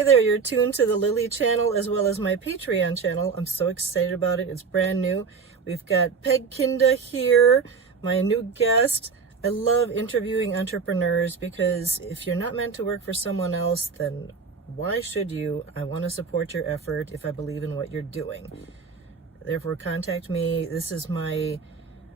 Hey there, you're tuned to the Lily channel as well as my Patreon channel. I'm so excited about it. It's brand new. We've got Peg Kinda here, my new guest. I love interviewing entrepreneurs because if you're not meant to work for someone else, then why should you? I want to support your effort if I believe in what you're doing. Therefore, contact me. This is my,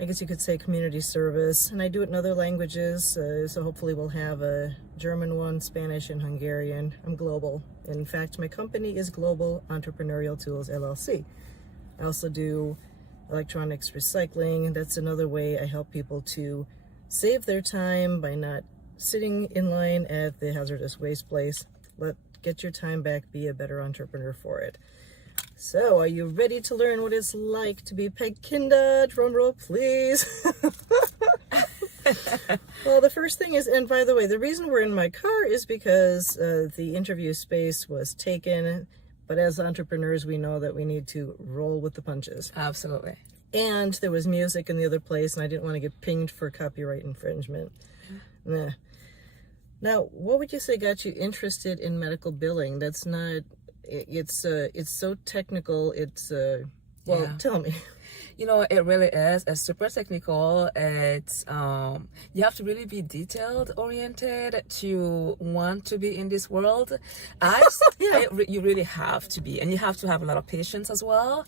I guess you could say, community service, and I do it in other languages, so hopefully we'll have a German one, Spanish, and Hungarian. I'm global. In fact, my company is Global Entrepreneurial Tools, LLC. I also do electronics recycling. That's another way I help people to save their time by not sitting in line at the hazardous waste place. Get your time back, be a better entrepreneur for it. So, are you ready to learn what it's like to be Peg Kinda? Drum roll, please. Well, the first thing is, and by the way, the reason we're in my car is because the interview space was taken. But as entrepreneurs, we know that we need to roll with the punches. Absolutely. And there was music in the other place, and I didn't want to get pinged for copyright infringement. Nah. Now, what would you say got you interested in medical billing? That's not... It's so technical. Tell me. You know, it really is. It's super technical. It's you have to really be detailed oriented to want to be in this world. You really have to be, and you have to have a lot of patience as well.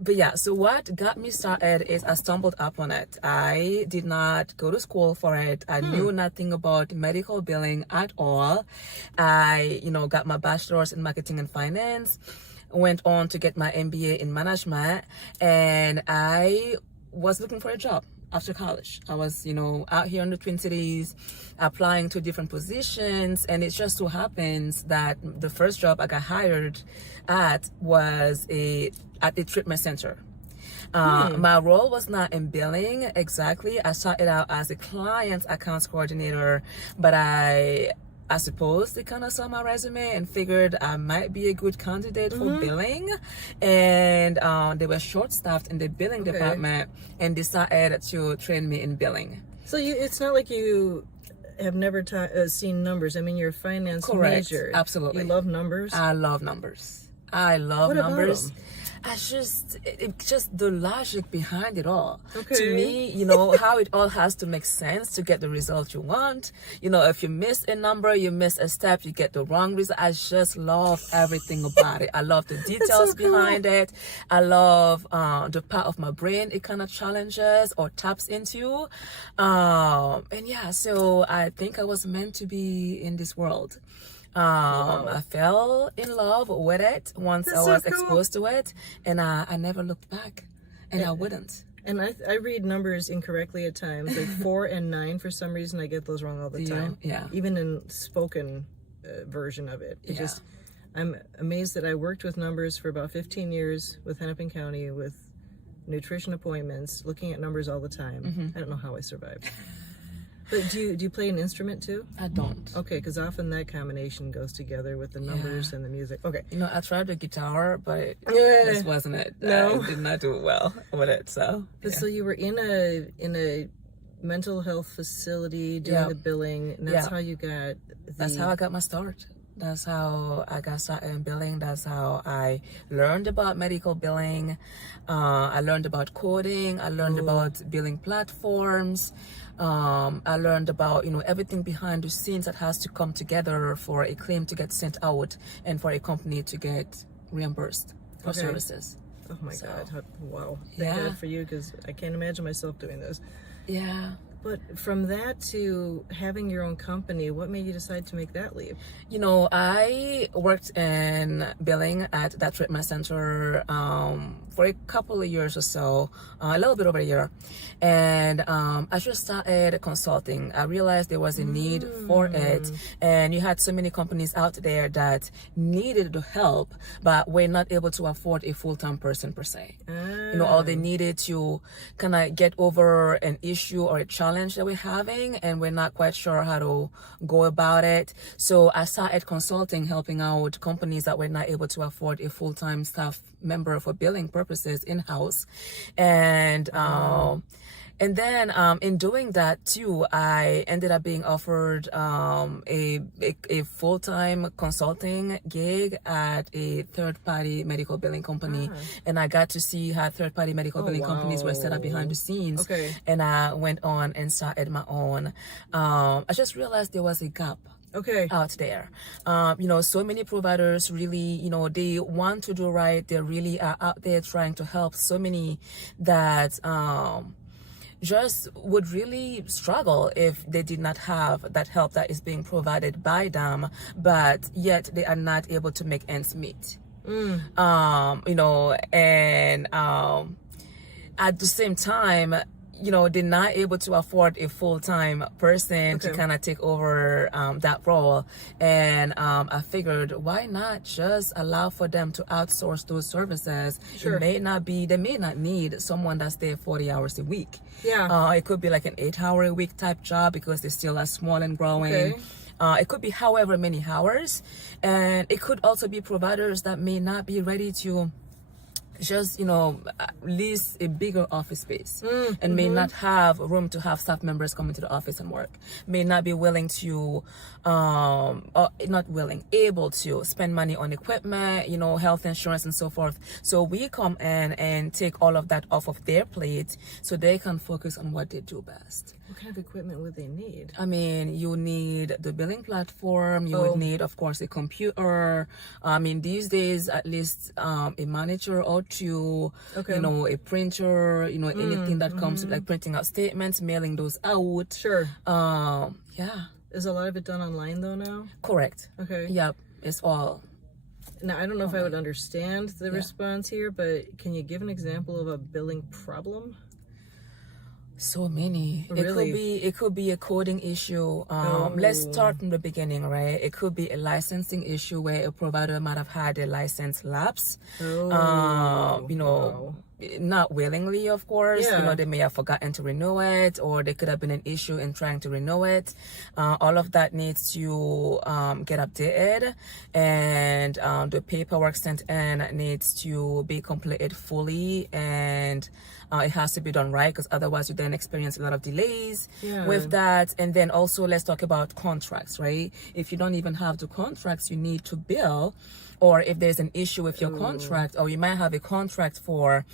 But yeah, so what got me started is I stumbled upon it. I did not go to school for it. I knew nothing about medical billing at all. I, got my bachelor's in marketing and finance, went on to get my MBA in management, and I was looking for a job after college. I was, out here in the Twin Cities applying to different positions, and it just so happens that the first job I got hired at was at a treatment center. My role was not in billing exactly. I started out as a client accounts coordinator, but I suppose they kind of saw my resume and figured I might be a good candidate for billing. And they were short-staffed in the billing department and decided to train me in billing. So it's not like you have never seen numbers. I mean, you're a finance major. Absolutely. You love numbers? I love numbers. I love numbers. About them? It's just the logic behind it all. Okay. To me, how it all has to make sense to get the result you want. If you miss a number, you miss a step, you get the wrong result. I just love everything about it. I love the details behind it. I love the part of my brain it kind of challenges or taps into. So I think I was meant to be in this world. I fell in love with it once I was exposed to it, and I never looked back, and I wouldn't. And I read numbers incorrectly at times, like 4 and 9. For some reason, I get those wrong all the time. Yeah. Even in spoken version of it. I'm amazed that I worked with numbers for about 15 years with Hennepin County with nutrition appointments, looking at numbers all the time. I don't know how I survived. But do you play an instrument too? I don't. Okay, because often that combination goes together with the numbers and the music. Okay. I tried the guitar, but it just wasn't it. No. I did not do well with it. So. So you were in a mental health facility doing the billing, and that's how you got. That's how I got my start. That's how I got started in billing. That's how I learned about medical billing. I learned about coding. I learned about billing platforms. I learned about, everything behind the scenes that has to come together for a claim to get sent out and for a company to get reimbursed for services. Oh my God. Wow. Thank God for you, because I can't imagine myself doing this. Yeah. But from that to having your own company, what made you decide to make that leap? I worked in billing at that treatment center for a couple of years or so, a little bit over a year. And I just started consulting. I realized there was a need for it. And you had so many companies out there that needed the help, but were not able to afford a full-time person per se. Or they needed to kind of get over an issue or a challenge that we're having, and we're not quite sure how to go about it. So I started consulting, helping out companies that were not able to afford a full-time staff member for billing purposes in-house. And And then in doing that too, I ended up being offered a full-time consulting gig at a third-party medical billing company. And I got to see how third-party medical billing companies were set up behind the scenes. Okay. And I went on and started my own. I just realized there was a gap Okay. out there. So many providers really, they want to do right. They really are out there trying to help so many that just would really struggle if they did not have that help that is being provided by them, but yet they are not able to make ends meet. At the same time, they're not able to afford a full-time person to kind of take over that role. And I figured, why not just allow for them to outsource those services? Sure. They may not need someone that's there 40 hours a week. Yeah. It could be like an 8-hour-a-week type job because they still are small and growing. Okay. It could be however many hours. And it could also be providers that may not be ready to just lease a bigger office space and may not have room to have staff members come into the office and work, may not be willing to able to spend money on equipment, health insurance and so forth. So we come in and take all of that off of their plate so they can focus on what they do best. What kind of equipment would they need? I mean, you need the billing platform. You would need, of course, a computer. I mean, these days, at least a monitor or two, a printer, anything that comes with like printing out statements, mailing those out. Sure. Yeah. Is a lot of it done online though now? Correct. Okay. Yep. It's all. Now, I don't know if I would understand the response here, but can you give an example of a billing problem? So many. Really? It could be a coding issue. Let's start from the beginning, right? It could be a licensing issue where a provider might have had a license lapse. Not willingly, of course. Yeah. They may have forgotten to renew it, or there could have been an issue in trying to renew it. All of that needs to get updated, and the paperwork sent in needs to be completed fully, and it has to be done right, because otherwise you then experience a lot of delays with that. And then also let's talk about contracts, right? If you don't even have the contracts you need to bill, or if there's an issue with your contract, or you might have a contract for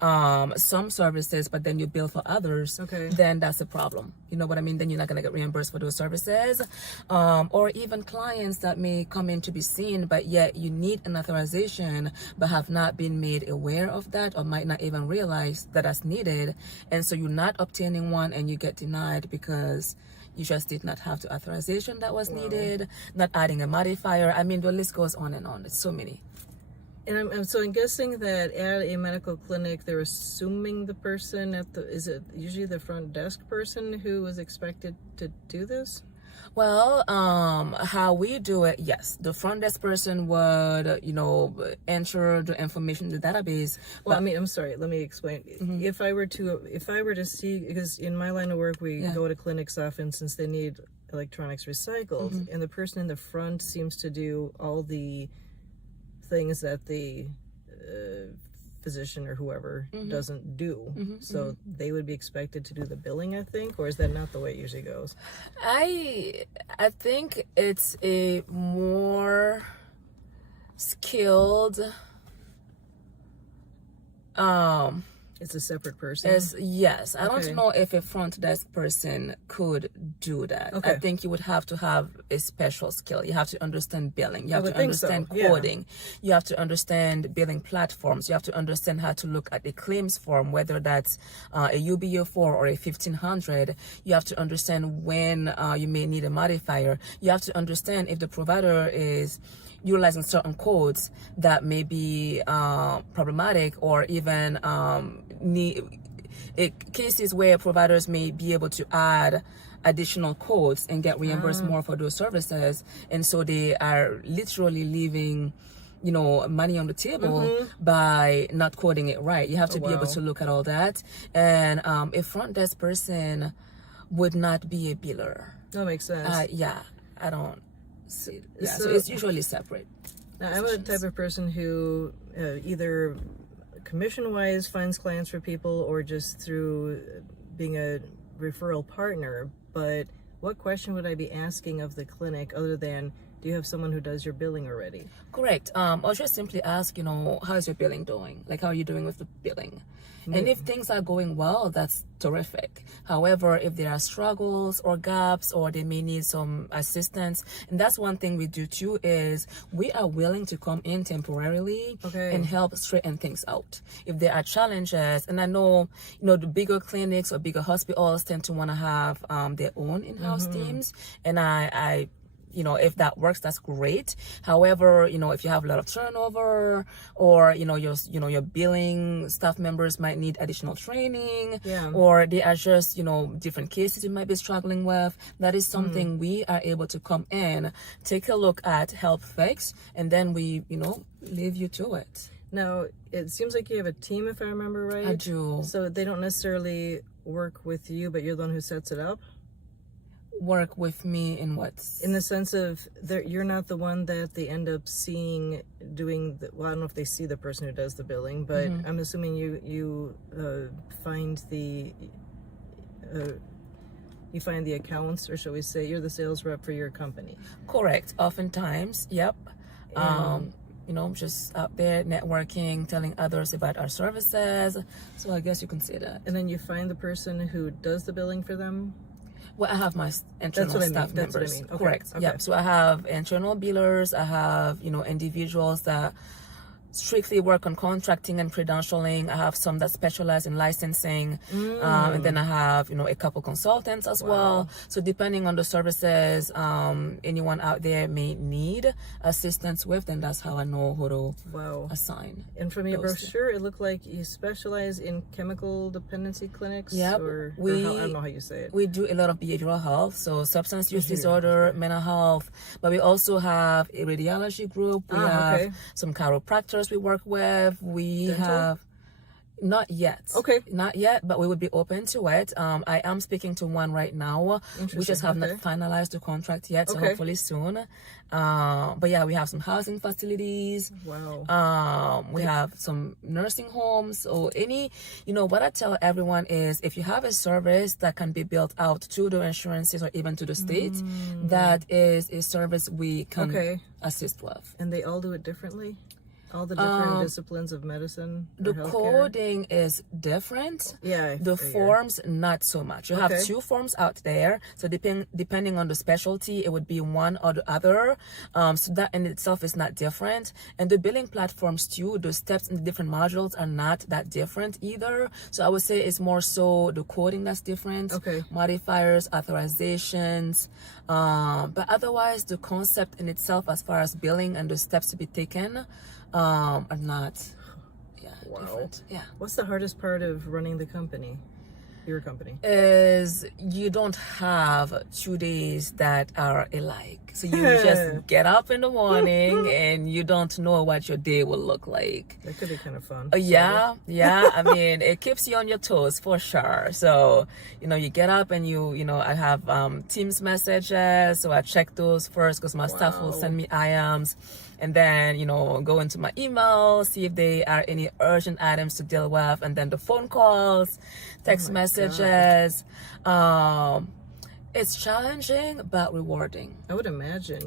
some services, but then you bill for others, then that's a problem. You know what I mean? Then you're not going to get reimbursed for those services. Or even clients that may come in to be seen, but yet you need an authorization, but have not been made aware of that, or might not even realize that that's needed. And so you're not obtaining one and you get denied because you just did not have the authorization that was needed, not adding a modifier. I mean, the list goes on and on. It's so many. And I'm guessing that at a medical clinic, they're assuming the person is it usually the front desk person who is expected to do this? Well, how we do it, yes, the front desk person would, enter the information in the database. Well, I mean, I'm sorry, let me explain. If I were to see, because in my line of work, we go to clinics often since they need electronics recycled, and the person in the front seems to do all the things that the physician or whoever doesn't do. So they would be expected to do the billing, I think, or is that not the way it usually goes? I think it's a more skilled It's a separate person? Yes. I don't know if a front desk person could do that. I think you would have to have a special skill. You have to understand billing. You have to understand coding. You have to understand billing platforms. You have to understand how to look at the claims form, whether that's a UBO4 or a 1500. You have to understand when you may need a modifier. You have to understand if the provider is utilizing certain codes that may be problematic, or even cases where providers may be able to add additional codes and get reimbursed more for those services, and so they are literally leaving money on the table by not coding it right. You have to be able to look at all that, and a front desk person would not be a biller. That makes sense. I don't see it. So it's usually separate. Now, I'm a type of person who either commission-wise finds clients for people, or just through being a referral partner, but what question would I be asking of the clinic other than, do you have someone who does your billing already? Correct. I'll just simply ask, how's your billing doing? Like, how are you doing with the billing? And if things are going well, that's terrific. However, if there are struggles or gaps, or they may need some assistance, and that's one thing we do too, is we are willing to come in temporarily and help straighten things out. If there are challenges, and I know, the bigger clinics or bigger hospitals tend to want to have their own in-house teams, and I if that works, that's great. However, if you have a lot of turnover, or your billing staff members might need additional training, or they are just different cases you might be struggling with, that is something we are able to come in, take a look at, help fix, and then we leave you to it. Now, it seems like you have a team, if I remember right. I do. So they don't necessarily work with you, but you're the one who sets it up? Work with me in what? In the sense of, you're not the one that they end up seeing doing well, I don't know if they see the person who does the billing, but I'm assuming you find the accounts, or shall we say you're the sales rep for your company. Correct. Oftentimes, yep. Just out there networking, telling others about our services. So I guess you can say that. And then you find the person who does the billing for them? Well, I have my internal staff members. That's what I mean. Okay. Correct. Okay. Yep. So I have internal billers. I have, individuals that strictly work on contracting and credentialing. I have some that specialize in licensing. And then I have, a couple consultants as well. So depending on the services anyone out there may need assistance with, then that's how I know who to assign. And from your brochure, it looked like you specialize in chemical dependency clinics? Yep. Or I don't know how you say it. We do a lot of behavioral health, so substance use disorder, mental health, but we also have a radiology group. We have some chiropractors we work with. We have not yet. Okay. Not yet, but we would be open to it. I am speaking to one right now. We just have not finalized the contract yet, so hopefully soon. But yeah, we have some housing facilities. Wow. We have some nursing homes. So what I tell everyone is, if you have a service that can be built out to the insurances or even to the state, that is a service we can assist with. And they all do it differently? All the different disciplines of medicine? The coding is different. Yeah. The forms, not so much. You have 2 forms out there. So depending on the specialty, it would be one or the other. So that in itself is not different. And the billing platforms too, the steps in the different modules are not that different either. So I would say it's more so the coding that's different. Modifiers, authorizations. But otherwise, the concept in itself, as far as billing and the steps to be taken, are not different. Yeah. What's the hardest part of running the company, your company? Is you don't have 2 days that are alike. So you just get up in the morning and you don't know what your day will look like. That could be kind of fun. Yeah. I mean, it keeps you on your toes for sure. So, you get up and I have Teams messages. So I check those first because my staff will send me IMs. And then, go into my email, see if there are any urgent items to deal with. And then the phone calls, text messages. It's challenging, but rewarding. I would imagine.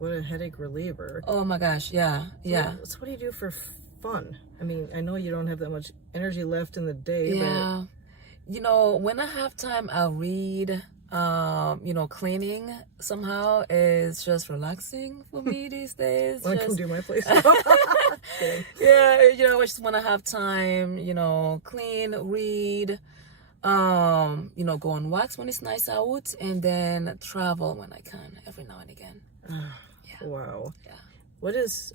What a headache reliever. Oh my gosh. Yeah. So what do you do for fun? I mean, I know you don't have that much energy left in the day. Yeah. When I have time, I'll read. Cleaning somehow is just relaxing for me these days. When I come do my place. Yeah, I just want to have time, clean, read, go on walks when it's nice out, and then travel when I can every now and again. Wow. Yeah. What is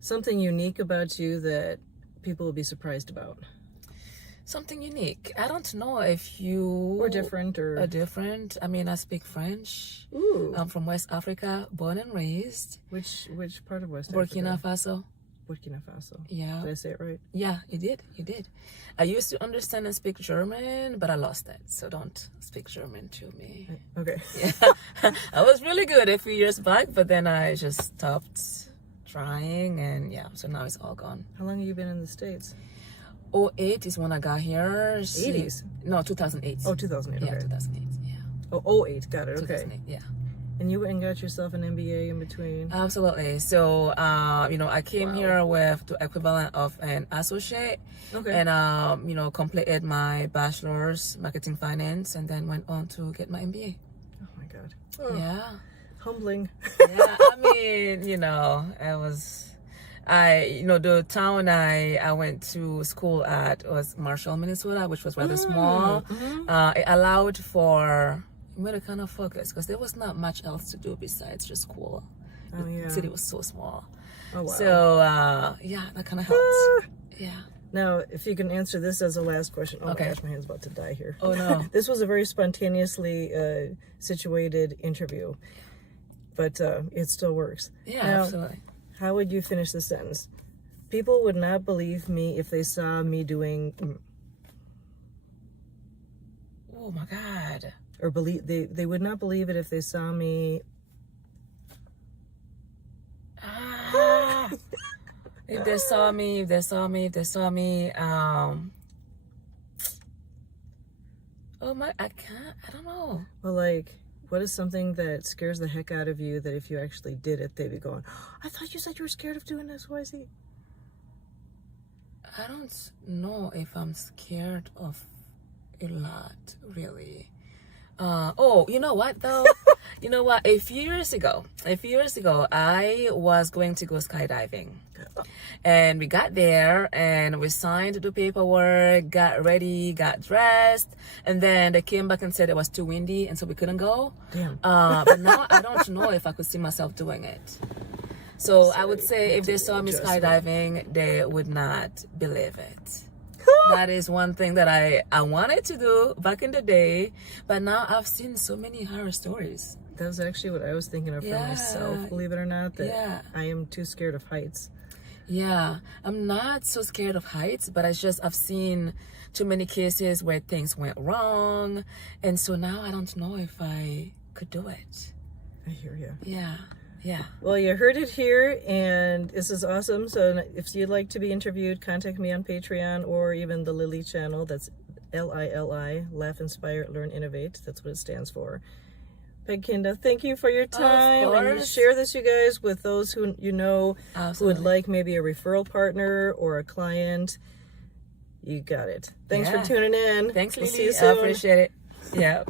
something unique about you that people will be surprised about? Something unique. I don't know if you... Or different, or... different. I mean, I speak French. Ooh. I'm from West Africa, born and raised. Which part of West Burkina Africa? Faso. Burkina Faso. Yeah. Did I say it right? Yeah, you did. I used to understand and speak German, but I lost it. So don't speak German to me. Okay. Yeah. I was really good a few years back, but then I just stopped trying, and so now it's all gone. How long have you been in the States? 2008 is when I got here. 80s? No, 2008. Oh, 2008. Yeah, Okay. 2008. Yeah. Oh, 08. Got it. Okay. 2008. Yeah. And you went and got yourself an MBA in between. Absolutely. So, I came here with the equivalent of an associate, Okay. and completed my bachelor's marketing finance, and then went on to get my MBA. Oh my God. Oh, Yeah. humbling. Yeah. I mean, the town I went to school at was Marshall, Minnesota, which was rather small. It allowed for to kind of focus because there was not much else to do besides just school. Oh yeah. The city was so small. Oh wow. So that kind of helped. Yeah. Now, if you can answer this as a last question. Oh Okay. my gosh, my hand's about to die here. Oh no. This was a very spontaneously situated interview, but it still works. Yeah, Now, absolutely. how would you finish the sentence? People would not believe me if they saw me doing, Oh my God. or believe they would not believe it if they saw me. If they saw me, I don't know. Well, like, what is something that scares the heck out of you that if you actually did it, they'd be going, I thought you said you were scared of doing X, Y, Z. I don't know if I'm scared of a lot, really. You know what though? You know what? A few years ago, I was going to go skydiving. And we got there and we signed the paperwork, got ready, got dressed, and then they came back and said it was too windy and so we couldn't go. Damn. But now I don't know if I could see myself doing it. So I would say if they saw me skydiving, they would not believe it. That is one thing that I wanted to do back in the day, but now I've seen so many horror stories. That was actually what I was thinking of for Yeah. myself, believe it or not, that Yeah. I am too scared of heights. Yeah, I'm not so scared of heights, but I've seen too many cases where things went wrong, and so now I don't know if I could do it. I hear you. Yeah. Well, you heard it here, and this is awesome. So if you'd like to be interviewed, contact me on Patreon or even the Lily channel. That's LILI, Laugh, Inspire, Learn, Innovate. That's what it stands for. Peg Kinda, thank you for your time. And course. share this, you guys, with those who you know who would Absolutely. like maybe a referral partner or a client. You got it. Thanks Yeah. for tuning in. Thanks, We'll Lily. see you I soon. appreciate it. Yeah.